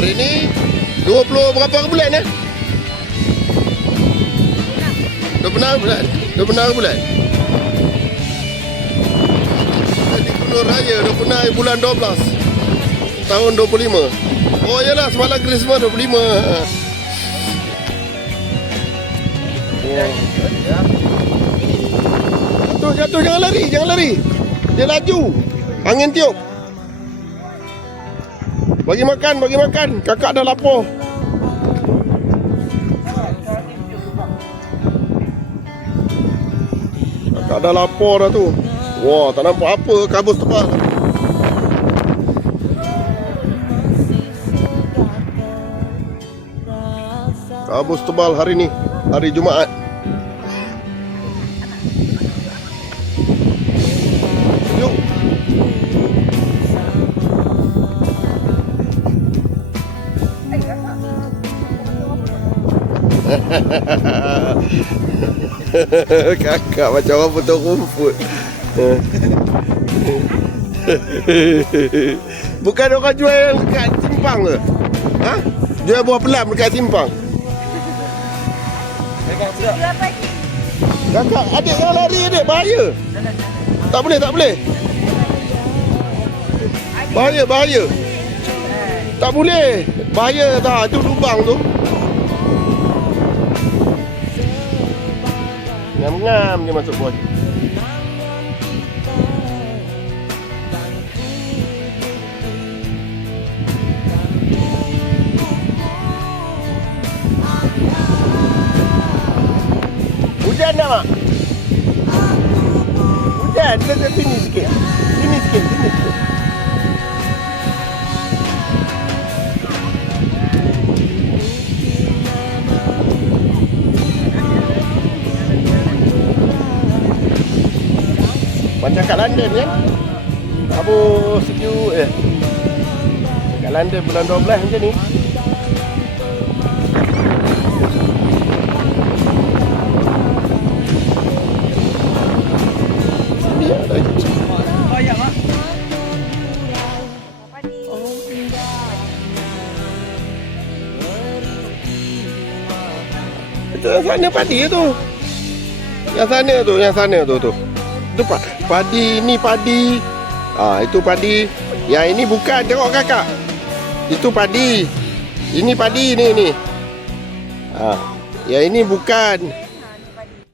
Hari ni 20 berapa bulan eh? 26 bulan. 26 bulan. Jadi Kulur Raya 26 bulan 12 tahun 25. Oh yalah, semalam Christmas 25. Jatuh, jangan lari. Dia laju. Angin tiup. Bagi makan. Kakak dah lapar. Kakak dah lapar dah tu. Wah, tak nampak apa, kabus tebal. Kabus tebal hari ni, hari Jumaat. Yuk. Kakak macam orang potong rumput. Bukan orang jual dekat simpang ke? Ha? Jual buah pelam dekat simpang. Kakak, adik jangan lari adik, bahaya. Tak boleh. Bahaya. Tak boleh. Bahaya dah, tu lubang tu. Ngam-ngam dia masuk buah. Hujan tak, Mak? Hujan, kita sini sikit. Sini sikit. Macam kat London kan? Apa sejuk kat London bulan 12 macam ni. Sini ada. Banyak, Mak. Itu yang sana padi tu. Yang sana tu. Itu padi, ni padi. Itu padi. Yang ini bukan, tengok kakak. Itu padi. Ini padi ni. Yang ini bukan.